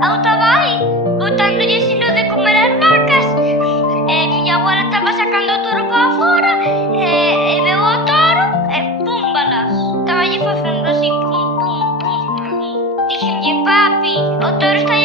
Eu estaba aí, botándolle sino de comer as vacas. Miña abuela estaba sacando o toro para fora, e veu o toro, e púmbalas. Estaba lle facendo así, pum, pum, pum, pum. Dixenlle, papi, o toro está